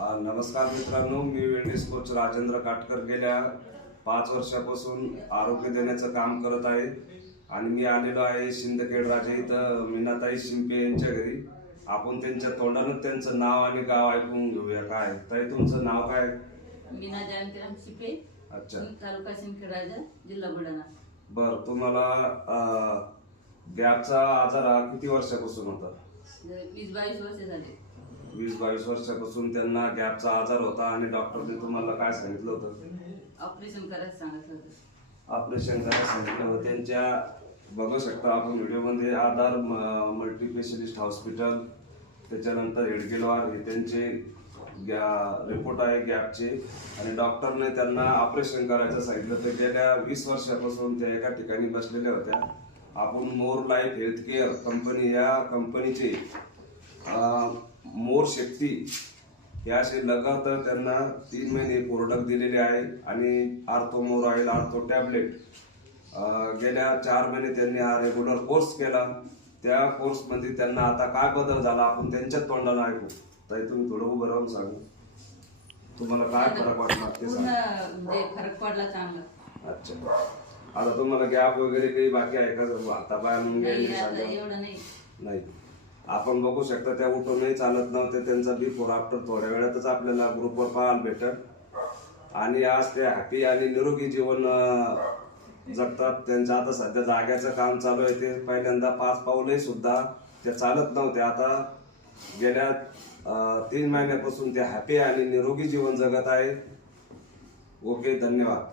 नमस्कार मित्रांनो, मी wellness coach Rajendra Katkar गेल्या 5 वर्षापासून आरोग्य देण्याचं काम करत आहे आणि मी आलेलो आहे शिंदखेड राजा इथं मीनाताई शिंपे यांच्या घरी. आपण त्यांच्या तोंडानं त्यांचं नाव आणि गाव ऐकून घेऊया. काय ताई, तुमचं नाव काय? मीना जानकीराम शिंपे. अच्छा. तालुका शिंदखेड राजा, जिल्हा बुलढाणा. बरं, तुम्हाला गॅपचा आजार हा किती वर्षापासून होता? 20-22 वर्ष झाले. 20-22 वर्षापासून त्यांना गॅपचा आजार होता आणि डॉक्टरने तुम्हाला काय सांगितलं होतं? ऑपरेशन करायचं सांगितलं होतं. ऑपरेशन करायला सांगितलं होतं. त्यांच्या बघू शकता आपण व्हिडिओमध्ये आधार मल्टी स्पेशलिस्ट हॉस्पिटल, त्याच्यानंतर हेडगेलवार हे त्यांचे रिपोर्ट आहे गॅपचे आणि डॉक्टरने त्यांना ऑपरेशन करायचं सांगितलं. तर गेल्या 20 वर्षापासून त्या एका ठिकाणी बसलेल्या होत्या. आपण मोर लाईफ हेल्थकेअर कंपनी या कंपनीचे मोर शक्ती या असे लगातार त्यांना 3 महिने प्रोडक्ट दिलेले आहे आणि आर्थो मोर ऑइल, आर्थो टॅबलेट गेल्या 4 महिने त्यांनी हा रेग्युलर कोर्स केला. त्या कोर्समध्ये त्यांना आता काय बदल झाला आपण त्यांच्याच तोंडानं ऐकू. ताई, तुम्ही थोडं उभं राहून सांगा, तुम्हाला काय फरक वाटला ते सांगा. म्हणजे फरक पडला चांगला. अच्छा, आता तुम्हाला गॅप वगैरे काही बाकी आहे का? आता बाहेर एवढं नाही. आपण बघू शकता त्या उठूनही चालत नव्हते. त्यांचा बिफोर आफ्टर थोड्या वेळातच आपल्याला ग्रुपवर पाहायला भेटत आणि आज ते हॅपी आणि निरोगी जीवन जगतात. त्यांचं आता सध्या जाग्याचं काम चालू आहे. ते पहिल्यांदा 5 पाऊलही सुद्धा ते चालत नव्हते. आता गेल्या 3 महिन्यापासून ते हॅपी आणि निरोगी जीवन जगत आहे. ओके, धन्यवाद.